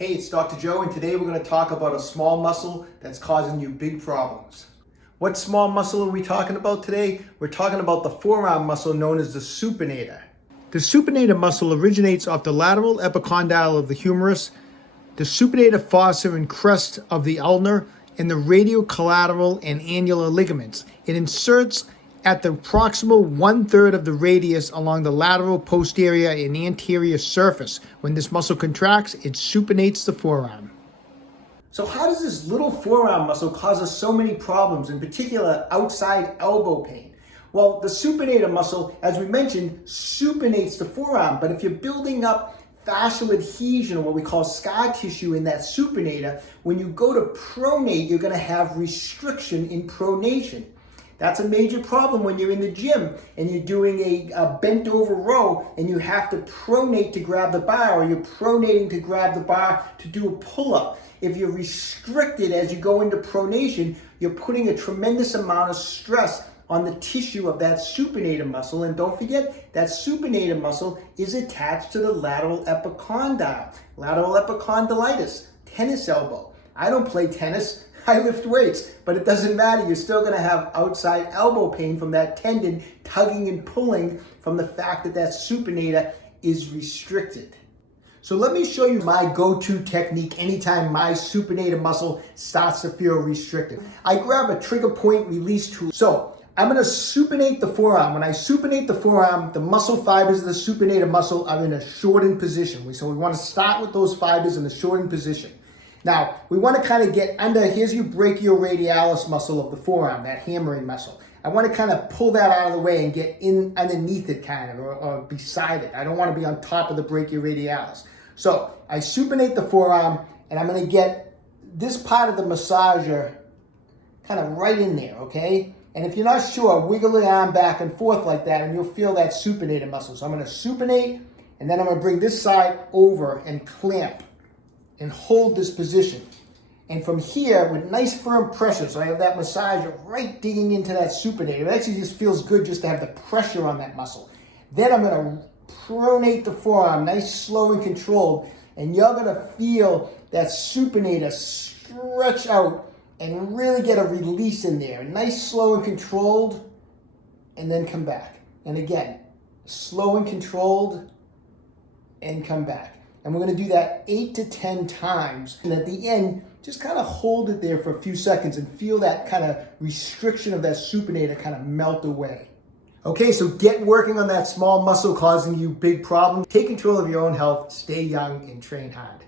Hey, it's Dr. Joe, and today we're going to talk about a small muscle that's causing you big problems. What small muscle are we talking about today? We're talking about the forearm muscle known as the supinator. The supinator muscle originates off the lateral epicondyle of the humerus, the supinator fossa and crest of the ulna, and the radial-collateral and annular ligaments. It inserts at the proximal 1/3 of the radius along the lateral, posterior, and anterior surface. When this muscle contracts, it supinates the forearm. So how does this little forearm muscle cause us so many problems, in particular outside elbow pain? Well, the supinator muscle, as we mentioned, supinates the forearm, but if you're building up fascial adhesion, or what we call scar tissue in that supinator, when you go to pronate, you're going to have restriction in pronation. That's a major problem when you're in the gym and you're doing a bent over row and you have to pronate to grab the bar, or you're pronating to grab the bar to do a pull-up. If you're restricted as you go into pronation, you're putting a tremendous amount of stress on the tissue of that supinator muscle. And don't forget, that supinator muscle is attached to the lateral epicondyle. Lateral epicondylitis, tennis elbow. I don't play tennis. I lift weights, but it doesn't matter. You're still going to have outside elbow pain from that tendon tugging and pulling from the fact that that supinator is restricted. So let me show you my go-to technique anytime my supinator muscle starts to feel restricted. I grab a trigger point release tool. So I'm going to supinate the forearm. When I supinate the forearm, the muscle fibers of the supinator muscle are in a shortened position. So we want to start with those fibers in a shortened position. Now, we want to kind of get under, here's your brachioradialis muscle of the forearm, that hammering muscle. I want to kind of pull that out of the way and get in underneath it kind of, or beside it. I don't want to be on top of the brachioradialis. So I supinate the forearm, and I'm going to get this part of the massager kind of right in there, okay? And if you're not sure, wiggle the arm back and forth like that, and you'll feel that supinator muscle. So I'm going to supinate, and then I'm going to bring this side over and clamp and hold this position. And from here, with nice firm pressure, so I have that massager right digging into that supinator. It actually just feels good just to have the pressure on that muscle. Then I'm gonna pronate the forearm, nice, slow, and controlled, and you're gonna feel that supinator stretch out and really get a release in there. Nice, slow, and controlled, and then come back. And again, slow and controlled, and come back. And we're going to do that 8 to 10 times. And at the end, just kind of hold it there for a few seconds and feel that kind of restriction of that supinator kind of melt away. Okay, so get working on that small muscle causing you big problems. Take control of your own health, stay young, and train hard.